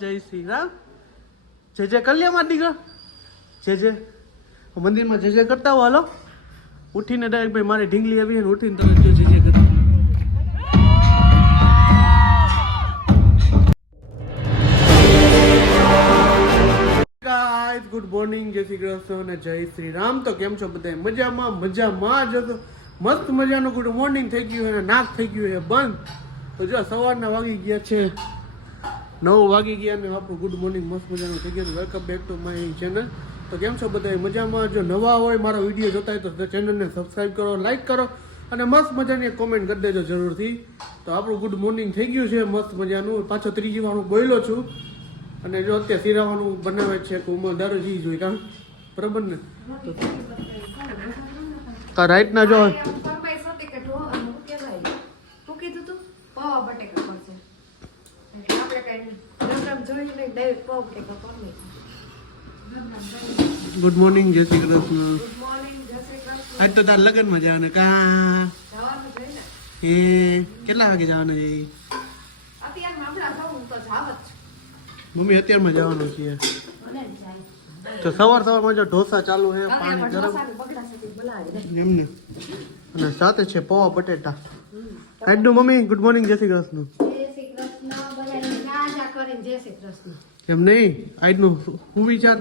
જય શ્રી રામ. જે જે કલ્યાણ દીકરા જે મંદિરમાં જે કરતા હો. હાલો ઉઠીને ડાયરેક્ટ ભાઈ મારી ઢીંગલી આવી ને ઉઠીને તમે જે કરતા. ગાઈસ ગુડ મોર્નિંગ, જય શ્રી કૃષ્ણ અને જય શ્રી રામ. તો કેમ છો બધા? મજામાં જતો મસ્ત મજાનું ગુડ મોર્નિંગ થઈ ગયું અને નાક થઈ ગયું છે બંધ. તો જો સવારના વાગી ગયા છે 9 વાગી ગયા ને આપણું ગુડ મોર્નિંગ મસ્ત મજાનું થઈ ગયું. Welcome back to my channel. તો કેમ છો બધા? મજામાં. જો નવા હોય મારો વિડીયો જોતા હોય તો ચેનલને સબસ્ક્રાઈબ કરો, લાઈક કરો અને મસ્ત મજાની એક કોમેન્ટ કરી દેજો જરૂરથી. તો આપણું ગુડ મોર્નિંગ થઈ ગયું છે મસ્ત મજાનું. પાછો ત્રીજી વાર હું બોલ્યો છું અને જો અત્યારે શીરાવાનું બનાવે છે કોમલ દારૂજી જોઈ કામ બરાબર ને. તો રાઈટ ના જો ગુડ મોર્નિંગ, જય શ્રી કૃષ્ણ. આજ તો તાર લગ્નમાં જવાનું કા? એ કેટલા વાગે જવાના છે? મમ્મી અત્યારમાં જવાનું છે. તો સવારમાં જો ઢોસા ચાલુ છે, પાણી ગરમ એમને અને સાથે છે પૌવા બટેટા. આજનું મમ્મી ગુડ મોર્નિંગ, જય શ્રી કૃષ્ણ. એમ નહીં, આજનું હું વિચાર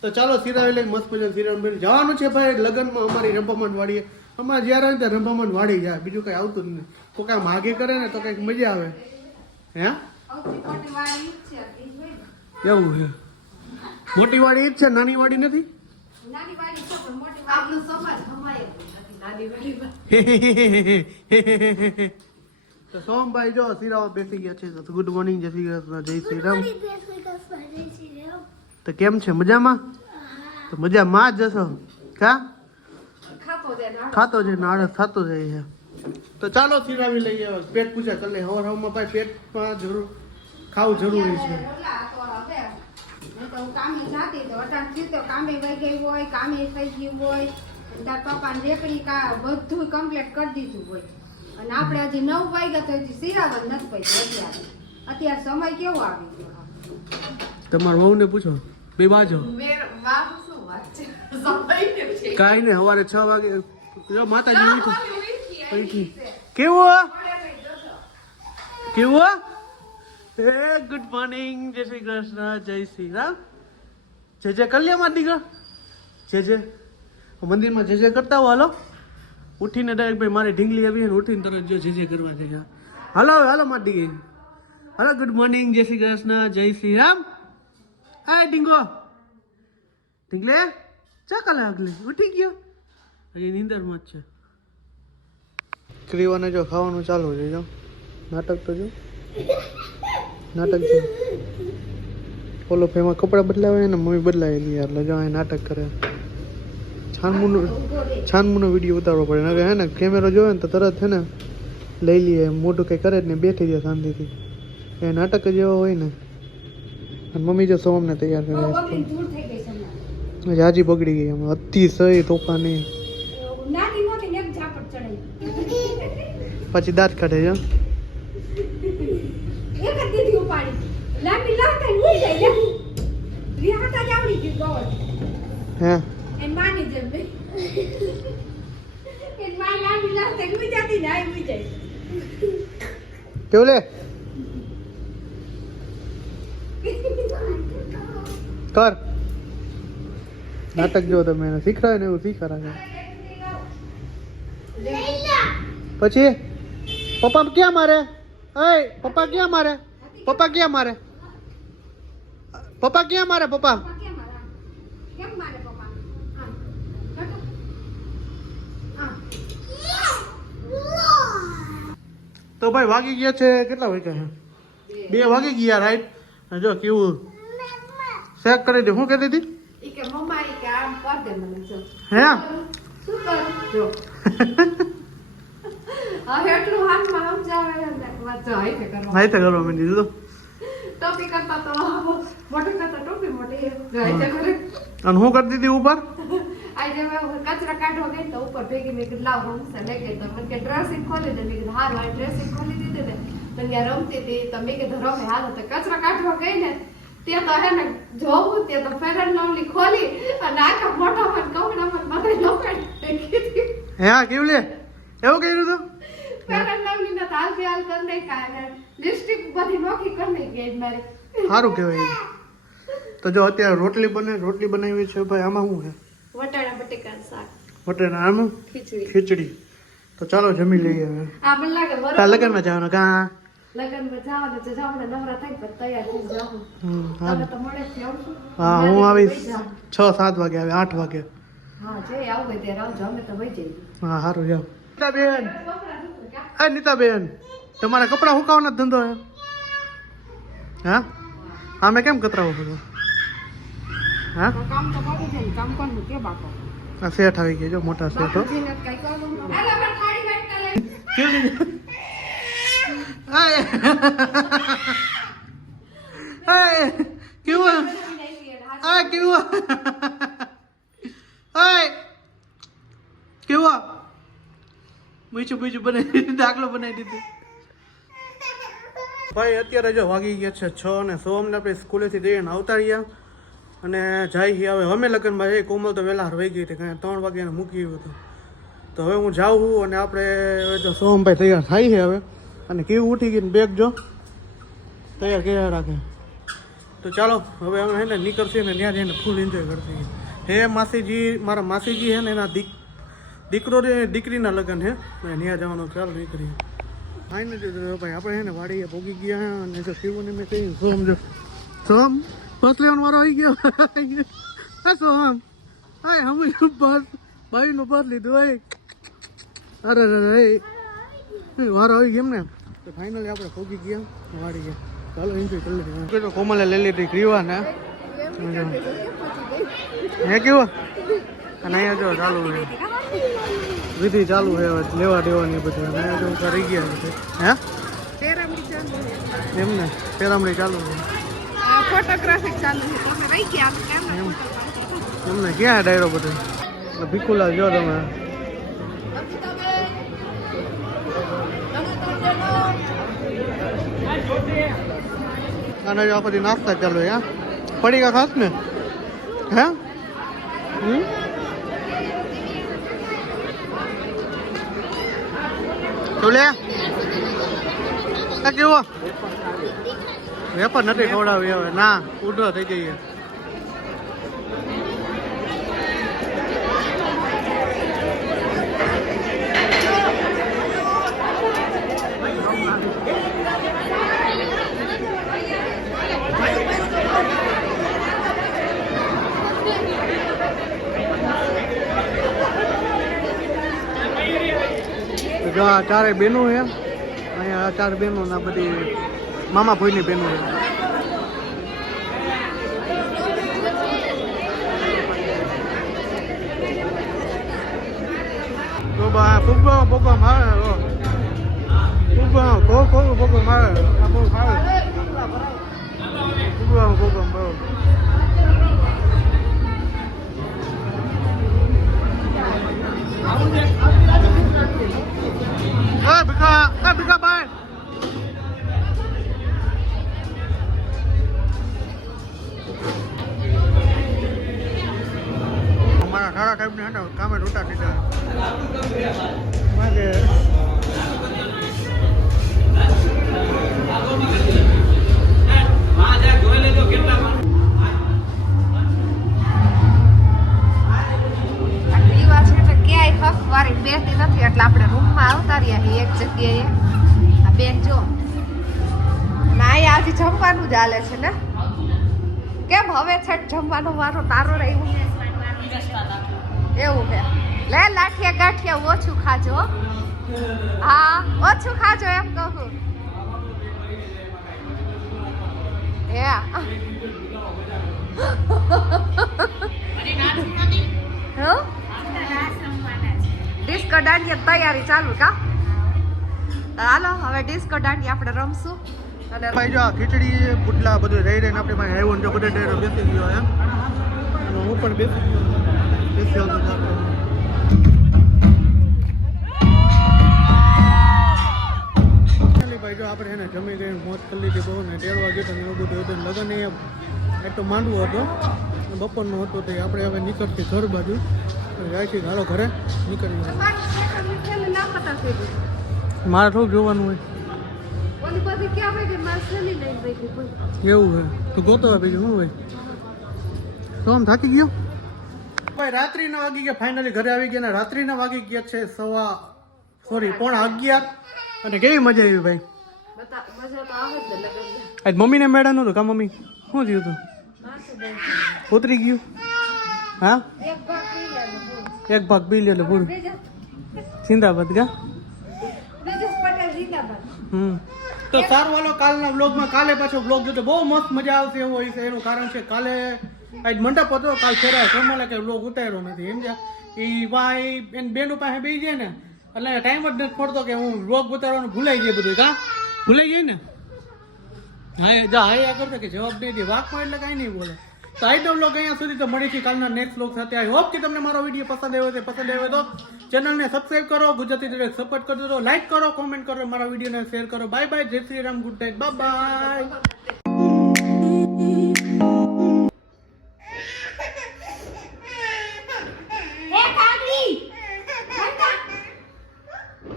તો ચાલો સિરાવી લઈને મસ્ત મજા સિરાવી જવાનું છે ભાઈ લગ્નમાં. અમારી રંભામાન વાડીએ અમારે જયારે આવે ત્યારે રંભામાન વાડી જાય, બીજું કઈ આવતું જ નહીં. કોઈ કાંઈ માગે કરે ને તો કઈક મજા આવે. હે એવું છે? મોટી વાડી જ છે, નાની વાડી નથી. તો સોમભાઈ જો સિરાવા બેસી ગયા છે. તો ગુડ મોર્નિંગ, જય શ્રી કૃષ્ણ, જય શ્રી રામ. તો કેમ છે? મજામાં? તો મજામાં જ જશો કા? ખાતો છે ને આળસ થતો જાય છે. તો ચાલો સિરાવી લઈએ. પેટ પૂજા કરી લઈએ. હવામાં ભાઈ પેટમાં જરૂર ખાવું જરૂરી છે. બધું કમ્પ્લીટ કરી દીધું હોય અને આપણે હજી 9 વાગ્યા તો હજી સિરાવન નથી પડી. અત્યારે સમય કેવો આવી ગયો? તમારા વહુ ને પૂછો, બે બાજો કાંઈ ને સવારે 6 વાગે જો માતાજી કેવું કેવું. એ ગુડ મોર્નિંગ, જય શ્રી કૃષ્ણ, જય શ્રી રામ. જે કલ્યાણ દીકરા જે મંદિરમાં જે કરતા હો. હાલો ઉઠીને ડાયરેક્ટ ભાઈ મારી ઢીંગલી આવી ને ઉઠીને તરત જો જે કરવા છે. હાલો હાલો માટી ગઈ. હાલો ગુડ મોર્નિંગ, જય શ્રી કૃષ્ણ, જય શ્રી રામ. આ ઢીંગો ઢીંગલે ચા કાલે આગલી ઉઠી ગયો, હજી નીંદરમાં જ છે. ક્રીવાને જો ખાવાનું ચાલુ છે. જો નાટક તો જો નાટક છે. ઓલો એમાં કપડાં બદલાવે ને મમ્મી બદલાવી દી એટલે જો અહીં નાટક કરે. છાનમુનો વિડીયો ઉતારવો પડે ને હે ને. કેમેરો જોવે ને તો તરત છે ને લઈ લઈએ, મોઢું કંઈ કરે જ ને બેઠી જાય શાંતિથી. એ નાટક જ એવો હોય ને. અને મમ્મી જો સોમને તૈયાર કરે છે. જાજી બગડી ગઈ એમાં અતિશય તોફાની. પછી દાંત કાઢે છે. હે કેવું લે કર નાટક જો તમે એને શીખડાય ને એવું શીખવાડે. પછી પપ્પા ક્યાં મારે? પપ્પા ક્યાં મારે? પપ્પા ક્યાં મારે? પપ્પા ક્યાં મારે? પપ્પા તો ભાઈ વાગી ગયા છે. કેટલા વાગ્યા છે? 2 વાગી ગયા રાઈટ. જો કેવું શેક કરી દે. શું કહેતી હતી? હે હાઈ તો કરવા માંડી દીધું. અને હું કરતી હતી ઉપર આજે કચરા કાઢવા ગઈ તો ઉપર ભેગી મેં કીધું લાવ રમશે લે કે તો મને કે ડ્રેસિંગ ખોલી દે મેં કીધું હાર વાળી ડ્રેસિંગ ખોલી દીધી ને તો ત્યાં રમતી હતી તો મેં કીધું રમે હાલો તો કચરા કાઢવા ગઈ ને તે તો હે ને જોવું તે તો ફેર એન્ડ લવલી ખોલી અને આખા મોઢામાં કપડામાં બધે લપેટ દીધી હા કેવું લે એવું કર્યું તું ફેર એન્ડ લવલી ને હાલ બે હાલ કરી નહીં કાઢે લિપસ્ટિક બધી નોખી કરી નહીં ગઈ મારી સારું કહેવાય તો જો અત્યારે રોટલી બનાવી છે ભાઈ આમાં શું છે વટાણા બટેકાનું શાક વટાણા આમાં ખીચડી તો ચાલો જમી લઈએ હવે આ મને લાગે કા લગનમાં જવાનું કા લગનમાં જવાનું છે જવાનું નવરા થઈ પછી તૈયાર થઈ જાવું હા તમે તો મળે છે આવશું હા હું આવીશ 6-7 વાગે આવે 8 વાગે હા જે આવું ત્યારે આવજો અમે તો વહી જઈએ હા સારું જાવ નીતાબેન નીતાબેન તમારા કપડાં સુકાવાનો ધંધો હે હા આમે કેમ કતરાવો છો હા કામ તો કરી દે ને કામ કોણ કે બાપો આ શેઠ આવી ગયા જો મોટા શેઠો જીને કઈ કરું અરે પણ થાળી વેટ કરે કેવી હાય હાય કેવું આ કેવું હાય કેવું બીજું બનાવી દાખલો બનાવી દીધો ભાઈ અત્યારે જો વાગી ગયા છે 6 અને 100 અમને આપણે સ્કૂલેથી જઈને આવતા રહ્યા અને જાય હવે અમે લગ્નમાં જઈ કોમલ તો વહેલા વહી ગઈ હતી કારણ 3 વાગ્યાને મૂકી ગયું હતું તો હવે હું જાઉં છું અને આપણે જો સોમભાઈ તૈયાર થાય છે હવે અને કેવું ઉઠી ગઈ બેગ જો તૈયાર કર્યા રાખે તો ચાલો હવે અમે છે ને નીકળશે ને ત્યાં જઈને ફૂલ એન્જોય કરશે હે માસીજી મારા માસીજી છે ને એના દીકરો ને દીકરીના લગ્ન છે ત્યાં જવાનું ચાલો નીકળીએ ફાઇનલી ભાઈ આપણે છે ને વાડીએ ભોગી ગયા અને જો શિવને મેં કહ્યું સોમ જો સોમ બસ લેવાનો વારો આવી ગયો હા સોમ હા હમ બસ ભાઈનું બસ લીધું ભાઈ અરે વારો આવી ગયો ને તો ફાઇનલી આપણે ભોગી ગયા વાડી ગયા ચાલો એન્જોય કરી લઈએ તો કોમલે લઈ લીધી ગ્રીવા ને હે કેવો અને અહીંયા જો ચાલુ છે વિધિ ચાલુ છે લેવા દેવાની બધી અહીંયા જો કરી ગયા છે હે એમ ને પેરામણી ચાલુ છે ફોટોગ્રાફી ચાલુ છે તમે રહી ગયા કેમ એમને ક્યાં ડાયરો બધો ભીખુલા જો તમે અને જો આખો દી નાસ્તા ચાલુ હે પડી ગયા ખાસ ને હે ચોલે આ કેવો વેપાર નથી ખવડાવી હવે ના ઉડો થઈ જઈએ જો આ ચારે બહેનો છે અહીંયા આ 4 બહેનો ના બધી મામા ભાઈની બહેનો છે તો બા પોગો મારે પોગો મારે આ બહુ સારું પોગો બહુ ભીખા ભાઈ અમારા સારા ટાઈપને હતા કામે રોટા દીધા બેસતી નથી એટલે આપણે રૂમમાં આવતા રહ્યા એક જગ્યાએ આ બેન જો ના આજે જમવાનું જ હાલે છે ને કેમ હવે છઠ જમવાનો વારો તારો રહ્યો એવું છે લે લાઠિયા ગાંઠિયા ઓછું ખાજો હા ઓછું ખાજો એમ કહું હે ડિસ્કો દાંડિયા તૈયારી ચાલુ કા હાલો હવે ડિસ્કો દાંડિયા આપણે રમશું અને ભાઈ જો ખીચડી પુટલા બધું રહી રહીને આપણે પાસે આવ્યો ને જો બધે ડેરો બેસી ગયો એમ અને હું પણ બેસી ભાઈ જો આપણે એને જમી ગઈ મોજ કરી લીધી બહુ ને તેડવા ગયો ને એવું બધું હતું લગ્ન એ એક તો માંડવું હતો બપોરનું હતું તો આપણે હવે નીકળતી ઘર બાજુ જાય છે હાલો ઘરે નીકળી મારે થોડું જોવાનું હોય એવું હોય તું ગોતો હોય બીજું શું હોય તો આમ થાકી ગયો ભાઈ રાત્રિના વાગી ગયા ફાઇનલી ઘરે આવી ગયા ને રાત્રિના વાગી ગયા છે 11:30 અને કેવી મજા આવી ભાઈ આજ મમ્મીને મેળા નહોતું કા મમ્મી શું થયું હતું ઉતરી ગયું હા એક ભાગ પી લે એટલે પૂરું જિંદાબાદ કા તો સારું હાલો કાલના વ્લોગમાં કાલે પાછો વ્લોગ જોતો બહુ મસ્ત મજા આવશે એવું હોય છે એનું કારણ છે કાલે આજ મંડપ હતો કાલ ફેરા કમલે કે વ્લોગ ઉતાર્યો નથી એમ એ ભાઈ એની બેન પાસે બેસી જાય ને એટલે ટાઈમ જ નથી પડતો કે હું વ્લોગ ઉતારવાનું ભૂલાઈ જાય બધું કા ભૂલાઈ જાય ને હા જા હા કરતો કે જવાબ નહીં દે વાકમાં એટલે કાંઈ નહીં બોલે તો આજનો વ્લોગ અહીંયા સુધી તો મળીથી કાલના નેક્સ્ટ વ્લોગ સાથે આઈ હોપ કે તમને મારો વિડીયો પસંદ આવ્યો તો ચેનલને સબસ્ક્રાઇબ કરો ગુજરાતી ડિરેક્ટ સપોર્ટ કરજો તો લાઈક કરો કોમેન્ટ કરો મારા વિડીયોને શેર કરો બાય બાય જય Shri Ram good night bye bye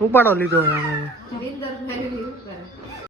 ઉપાડો લીધો હવે